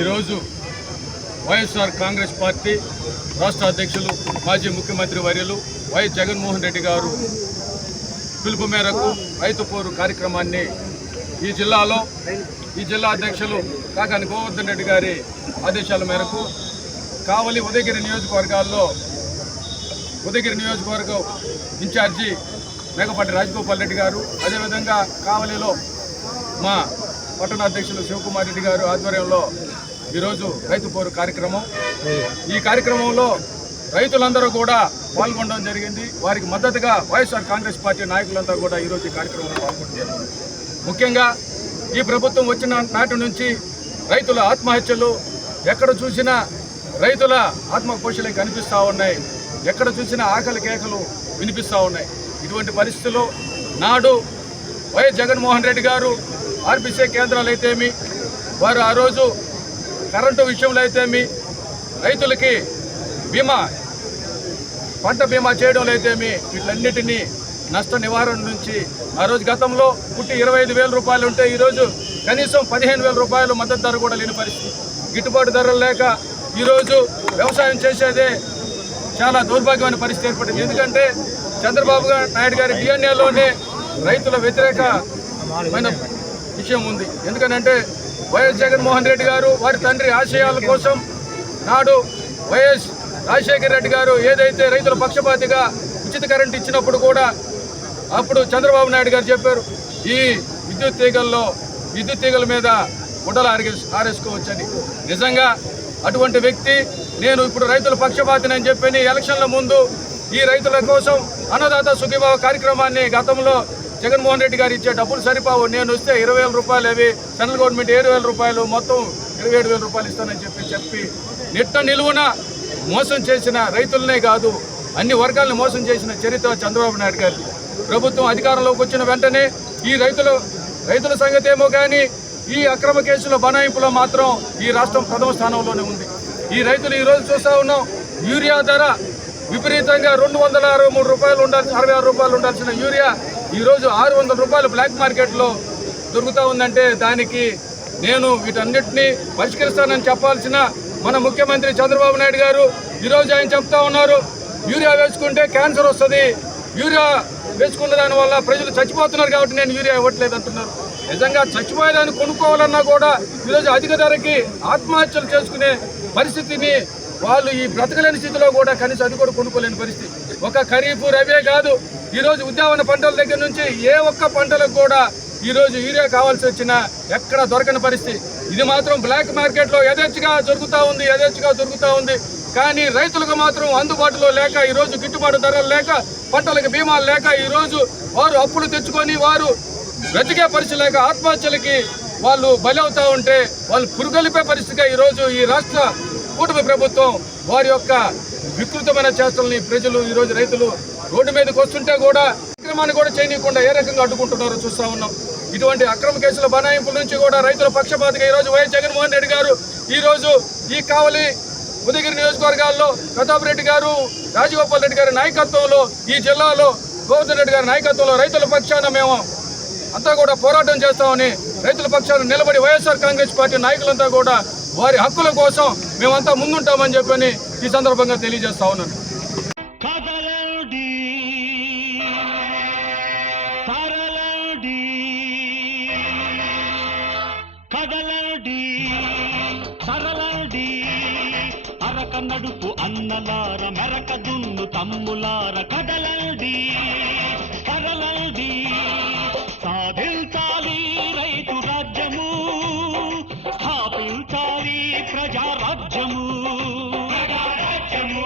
ఈరోజు వైఎస్ఆర్ కాంగ్రెస్ పార్టీ రాష్ట్ర అధ్యక్షులు మాజీ ముఖ్యమంత్రి వర్యులు వైఎస్ జగన్మోహన్ రెడ్డి గారు పిలుపు మేరకు రైతు పోరు కార్యక్రమాన్ని ఈ జిల్లాలో ఈ జిల్లా అధ్యక్షులు కాకాని గోవర్ధన్ రెడ్డి గారి ఆదేశాల మేరకు కావలి ఉదయగిరి నియోజకవర్గాల్లో ఉదయగిరి నియోజకవర్గం ఇన్ఛార్జి మేకపాటి రాజగోపాల్ రెడ్డి గారు అదేవిధంగా కావలిలో మా పట్టణ అధ్యక్షులు శివకుమార్ రెడ్డి గారు ఆధ్వర్యంలో ఈరోజు రైతు పోరు కార్యక్రమం. ఈ కార్యక్రమంలో రైతులందరూ కూడా పాల్గొనడం జరిగింది. వారికి మద్దతుగా వైఎస్ఆర్ కాంగ్రెస్ పార్టీ నాయకులంతా కూడా ఈరోజు ఈ కార్యక్రమంలో పాల్గొంటారు ముఖ్యంగా ఈ ప్రభుత్వం వచ్చిన నాటి నుంచి రైతుల ఆత్మహత్యలు ఎక్కడ చూసినా రైతుల ఆత్మకోశలే కనిపిస్తూ ఉన్నాయి. ఎక్కడ చూసినా ఆకలి కేకలు వినిపిస్తూ ఉన్నాయి. ఇటువంటి పరిస్థితుల్లో నాడు వైఎస్ జగన్మోహన్ రెడ్డి గారు ఆర్బీసీ కేంద్రాలు అయితేమి వారు ఆ రోజు కరెంటు విషయంలో అయితేమి రైతులకి బీమా పంట బీమా చేయడంలో అయితేమి వీటన్నిటినీ నష్ట నివారణ నుంచి ఆ రోజు గతంలో పుట్టి ఇరవై ఐదు వేల రూపాయలు ఉంటే ఈరోజు కనీసం పదిహేను వేల రూపాయలు మద్దతు ధర కూడా లేని పరిస్థితి. గిట్టుబాటు ధరలు లేక ఈరోజు వ్యవసాయం చేసేదే చాలా దౌర్భాగ్యమైన పరిస్థితి ఏర్పడింది. ఎందుకంటే చంద్రబాబు నాయుడు గారి డిఎన్ఏలోనే రైతుల వ్యతిరేకమైన విషయం ఉంది. ఎందుకనంటే వైఎస్ జగన్మోహన్ రెడ్డి గారు వారి తండ్రి ఆశయాల కోసం నాడు వైఎస్ రాజశేఖర రెడ్డి గారు ఏదైతే రైతుల పక్షపాతిగా ఉచిత కరెంట్ ఇచ్చినప్పుడు కూడా అప్పుడు చంద్రబాబు నాయుడు గారు చెప్పారు ఈ విద్యుత్ తీగల్లో విద్యుత్ తీగల మీద గుడ్డలు ఆరే ఆరేసుకోవచ్చని. నిజంగా అటువంటి వ్యక్తి నేను ఇప్పుడు రైతుల పక్షపాతిని అని చెప్పి ఎలక్షన్ల ముందు ఈ రైతుల కోసం అన్నదాత సుఖీభావ కార్యక్రమాన్ని గతంలో జగన్మోహన్ రెడ్డి గారు ఇచ్చే డబ్బులు సరిపోవు. నేను వస్తే ఇరవై వేల రూపాయలు అవి సెంట్రల్ గవర్నమెంట్ ఏడు వేల రూపాయలు మొత్తం ఇరవై ఏడు వేల రూపాయలు ఇస్తానని చెప్పి చెప్పి నిట్ట నిలువున మోసం చేసిన రైతులనే కాదు అన్ని వర్గాలను మోసం చేసిన చరిత్ర చంద్రబాబు నాయుడు గారిది. ప్రభుత్వం అధికారంలోకి వచ్చిన వెంటనే ఈ రైతులు రైతుల సంగతి ఏమో కానీ ఈ అక్రమ కేసుల బనాయింపులో మాత్రం ఈ రాష్ట్రం ప్రథమ స్థానంలోనే ఉంది. ఈ రైతులు ఈరోజు చూస్తూ చూస్తా ఉన్నాం యూరియా ధర విపరీతంగా రెండు వందల అరవై మూడు రూపాయలు ఉండాల్సిన అరవై ఆరు రూపాయలు ఉండాల్సిన యూరియా ఈరోజు ఆరు వందల రూపాయలు బ్లాక్ మార్కెట్లో దొరుకుతూ ఉందంటే దానికి నేను వీటన్నిటిని పరిష్కరిస్తానని చెప్పాల్సిన మన ముఖ్యమంత్రి చంద్రబాబు నాయుడు గారు ఈరోజు ఆయన చెప్తా ఉన్నారు యూరియా వేసుకుంటే క్యాన్సర్ వస్తుంది యూరియా వేసుకున్న దాని వల్ల ప్రజలు చచ్చిపోతున్నారు కాబట్టి నేను యూరియా ఇవ్వట్లేదు అంటున్నారు. నిజంగా చచ్చిపోయేదాన్ని కొనుక్కోవాలన్నా కూడా ఈరోజు అధిక ధరకి ఆత్మహత్యలు చేసుకునే పరిస్థితిని వాళ్ళు ఈ బ్రతకలేని స్థితిలో కూడా కనీసం అది కూడా కొనుక్కోలేని పరిస్థితి. ఒక ఖరీఫ్ రవే కాదు ఈరోజు ఉద్యావన పంటల దగ్గర నుంచి ఏ ఒక్క పంటలకు కూడా ఈరోజు యూరియా కావాల్సి వచ్చినా ఎక్కడ దొరకని పరిస్థితి. ఇది మాత్రం బ్లాక్ మార్కెట్లో యథేచ్ఛగా దొరుకుతూ ఉంది యథేచ్ఛగా దొరుకుతూ ఉంది. కానీ రైతులకు మాత్రం అందుబాటులో లేక ఈరోజు గిట్టుబాటు ధరలు లేక పంటలకు బీమాలు లేక ఈరోజు వారు అప్పులు తెచ్చుకొని వారు బ్రతికే పరిస్థితి లేక ఆత్మహత్యలకి వాళ్ళు బలి అవుతా ఉంటే వాళ్ళు పురుగొలిపే పరిస్థితిగా ఈరోజు ఈ రాష్ట్ర కూటమి ప్రభుత్వం వారి యొక్క వికృతమైన చేష్టల్ని ప్రజలు ఈరోజు రైతులు రోడ్డు మీదకి వస్తుంటే కూడా అక్రమాన్ని కూడా చేయనీయకుండా ఏ రకంగా అడ్డుకుంటున్నారో చూస్తా ఉన్నాం. ఇటువంటి అక్రమ కేసుల బనాయింపుల నుంచి కూడా రైతుల పక్షపాతిగా ఈరోజు వైఎస్ జగన్మోహన్ రెడ్డి గారు ఈరోజు ఈ కావలి ఉదయగిరి నియోజకవర్గాల్లో ప్రతాప్ రెడ్డి గారు రాజగోపాల్ రెడ్డి గారి నాయకత్వంలో ఈ జిల్లాలో గోవర్ధన్ రెడ్డి గారి నాయకత్వంలో రైతుల పక్షాన మేము అంతా కూడా పోరాటం చేస్తామని రైతుల పక్షాన నిలబడి వైఎస్ఆర్ కాంగ్రెస్ పార్టీ నాయకులంతా కూడా వారి హక్కుల కోసం మేమంతా ముందుంటామని చెప్పని ఈ సందర్భంగా తెలియజేస్తా ఉన్నాను. తమ్ములార కదలండి కదలండి సాధించాలి రైతు రాజ్యము స్థాపించాలి ప్రజారాజ్యము ప్రజారాజ్యము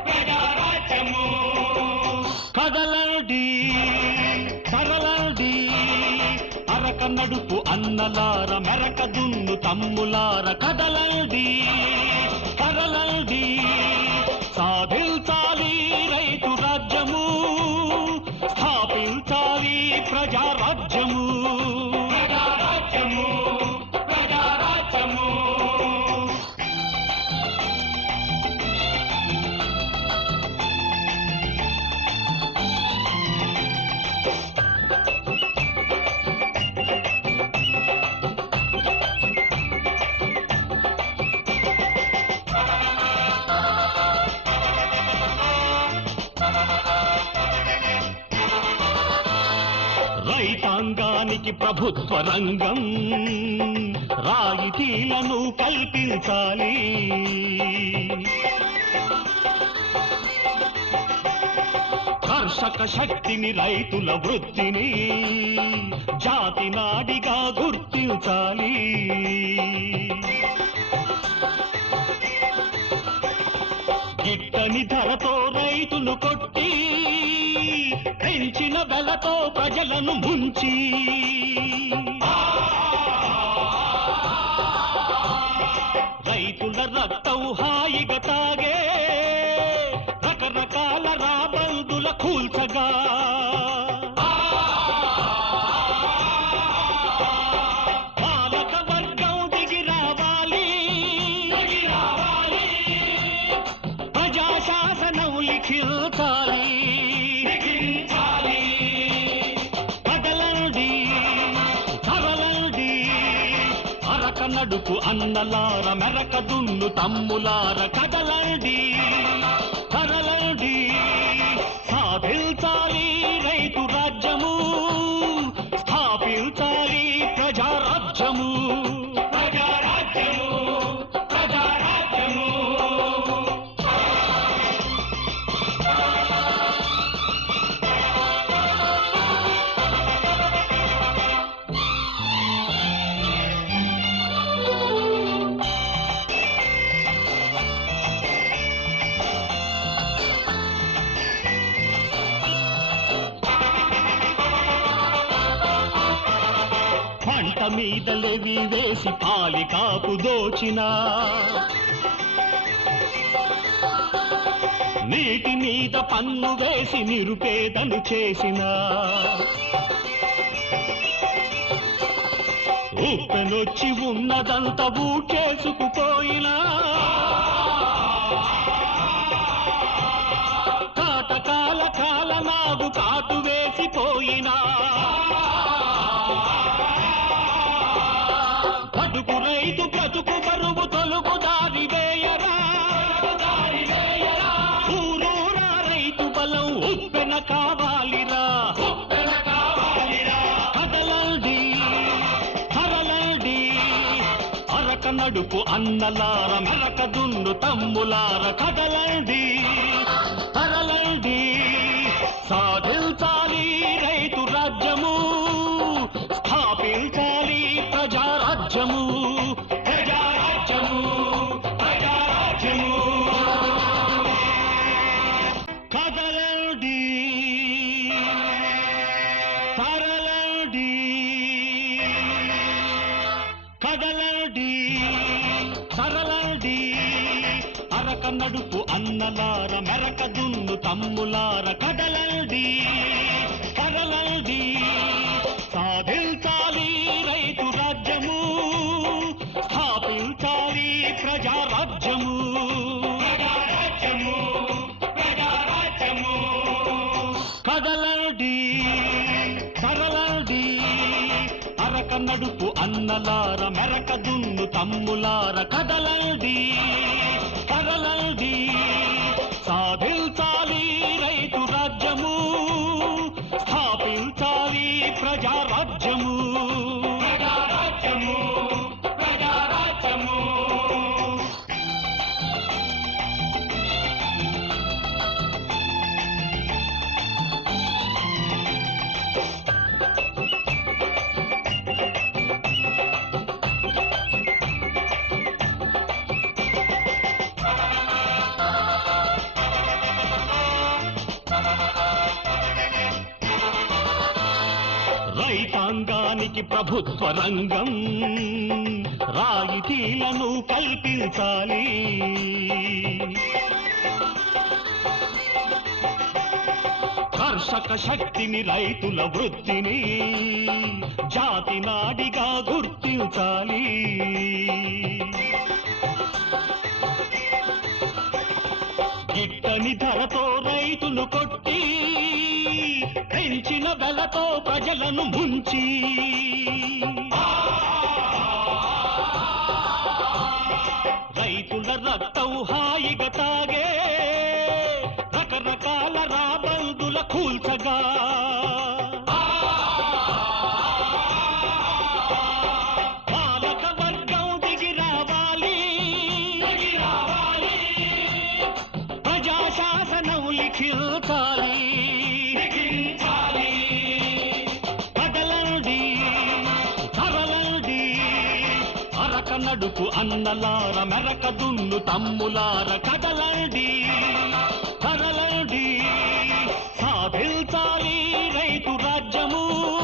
ప్రజారాజ్యము కదలండి అరక నడుపు అన్నలార మెరక దున్ను తమ్ములార కదలండి కదలండి రాష్ట్రానికి ప్రభుత్వ రంగం రాయితీలను కల్పించాలి. కర్షక శక్తిని రైతుల వృత్తిని జాతి నాడిగా గుర్తించాలి. గిట్టని ధరతో రైతులు కొట్టి పెంచిన వెలతో ప్రజలను ముంచి. రైతుల రక్తం హాయిగా తాగే అన్నలార మెరక దున్ను తమ్ములార కదలండి కదలండి. సాధించాలి రైతు రాజ్యము స్థాపించాలి ప్రజారాజ్యము. మీద లెవి వేసి పాలి కాపు దోచిన. నీటి మీద పన్ను వేసి నిరుపేదను చేసిన. ఉప్పెనొచ్చి ఉన్నదంత ఊకేసుకుపోయినా కాటకాల కాల నాగు కాటు వేసిపోయినా బతుకు రైతు బ్రతుకు బరువు తొలుగు దారి వేయరా. ఊరూరా రైతు బలం ఉప్పెన కావాలిరా. కదలండి హరలండి అరక నడుపు అన్నలార మెరక దున్ను తమ్ములార కదలండి కదలండి సాధించాలి తరలండి కదలండి సరలడి. అరక నడుపు అన్నలార మెరక దున్ను తమ్ములార కదలండి కదలండి. అన్నలార మెరక దున్ను తమ్ములార కదలండి కదలండి సాధిల్ రైతాంగానికి ప్రభుత్వ రంగం రాయితీలను కల్పించాలి. కర్షక శక్తిని రైతుల వృత్తిని జాతి నాడిగా గుర్తించాలి. గిట్టని ధరతో రైతులు కొట్టి పెంచిన వెలతో ప్రజలను ముంచి. రైతుల రక్తం హాయిగా తాగే నడుపు అన్నలార మెరక దున్ను తమ్ములార కదలండి కదలండి. సాధించాలి రైతు రాజ్యము.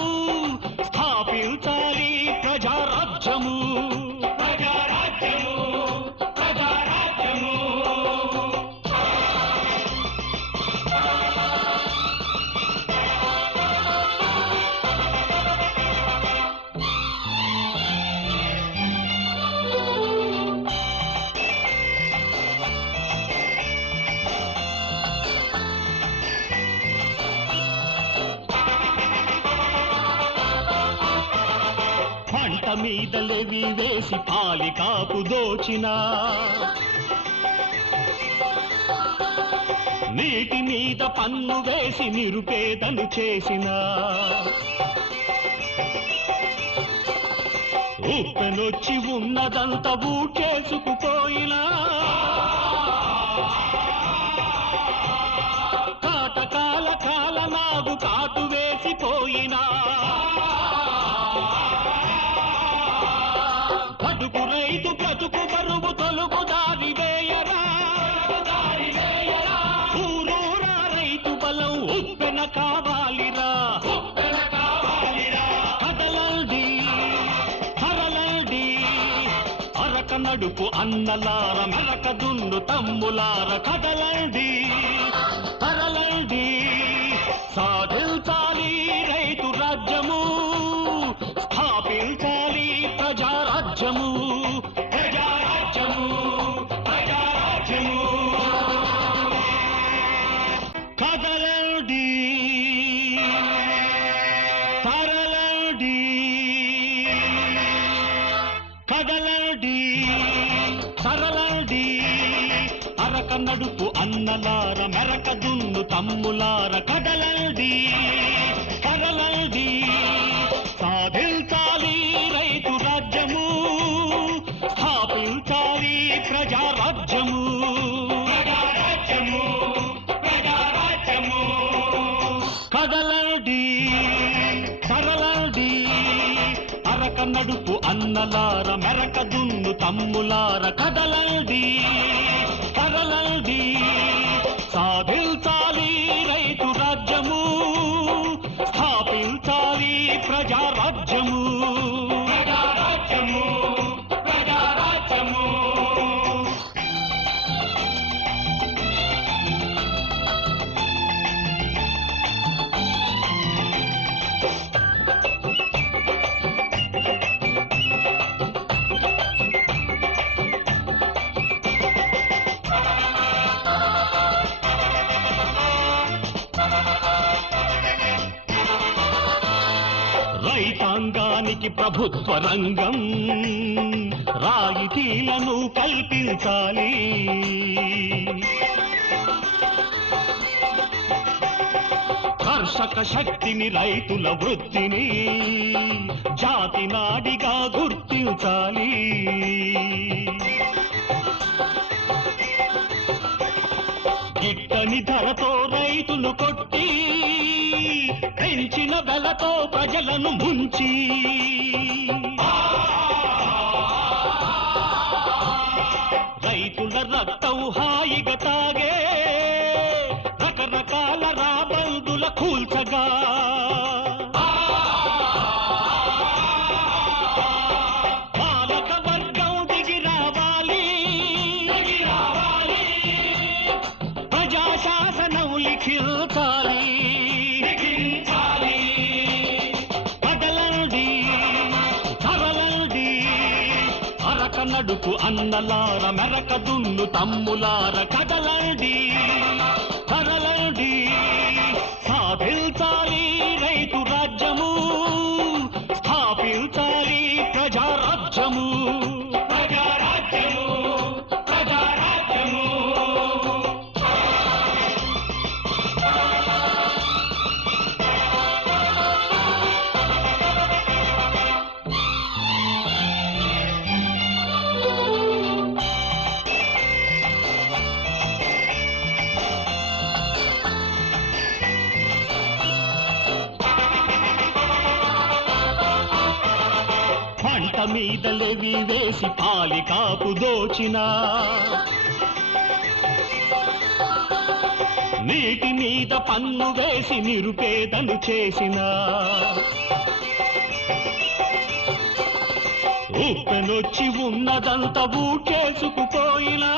మీద లెవి వేసి పాలి కాపు దోచిన. నీటి మీద పన్ను వేసి నిరుపేదను చేసిన. ఉప్పెనొచ్చి ఉన్నదంతా ఊకేసుకుపోయినా అరక అన్నలార మెరక దున్ను తమ్ములార కదలండి. దున్ను తమ్ములార కదలండి కదలండి సాధించాలి రైతు రాజ్యము స్థాపించాలి ప్రజారాజ్యము. ప్రజారాజ్యము ప్రజారాజ్యము కదలండి సరళండి అరక నడుపు అన్నలార మెరక దున్ను తమ్ములార కదలండి కదలండి ప్రభుత్వ రంగం రాయితీలను కల్పించాలి. కర్షక శక్తిని రైతుల వృత్తిని జాతి నాడిగా గుర్తించాలి. గిట్టని ధరతో రైతులు కొట్టి పెంచిన వెలతో ప్రజలను ముంచి. రైతుల రక్తం హాయిగా తాగే రకరకాల రాబందుల కూల్చగా. అన్నలార మెరక దున్ను తమ్ములార కదలండి కదలండి సాధించాలి పంట వేసి పాలి కాపు దోచిన. నీటి మీద పన్ను వేసి నిరుపేదను చేసిన. ఉప్పెనొచ్చి ఉన్నదంతా ఊడ్చేసుకుపోయినా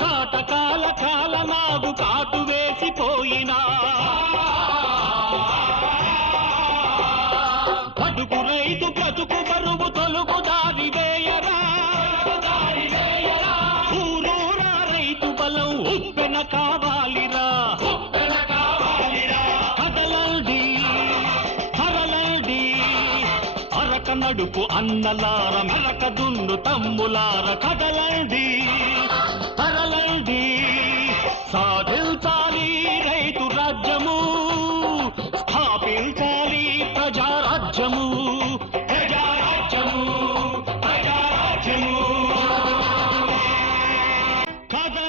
కాటకాల కాల నాగు కాటు వేసిపోయినా అరక అన్నలార మెరక దున్ను తమ్ములార కదలండి తరలండి. సాధించాలి రైతు రాజ్యము స్థాపించాలి ప్రజారాజ్యము ప్రజారాజ్యము ప్రజారాజ్యము. కదలండి.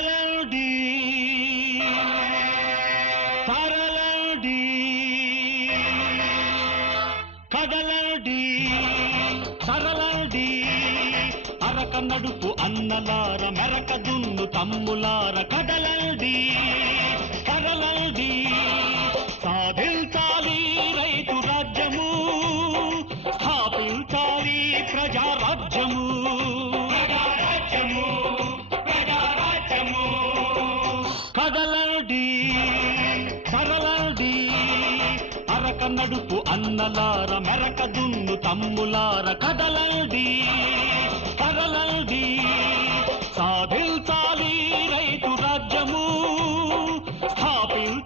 అరక నడుపు అన్నలార మెరక దున్ను తమ్ములార కదలండి కదలండి సాధించాలి రైతు రాజ్యము స్థాపించాలి ప్రజారాజ్యము. కదలండి సరళండి అరక నడుపు అన్నలార మెరక దున్ను తమ్ములార కదలండి కదలండి సాధించాలి రైతు రాజ్యము. స్థాపించాలి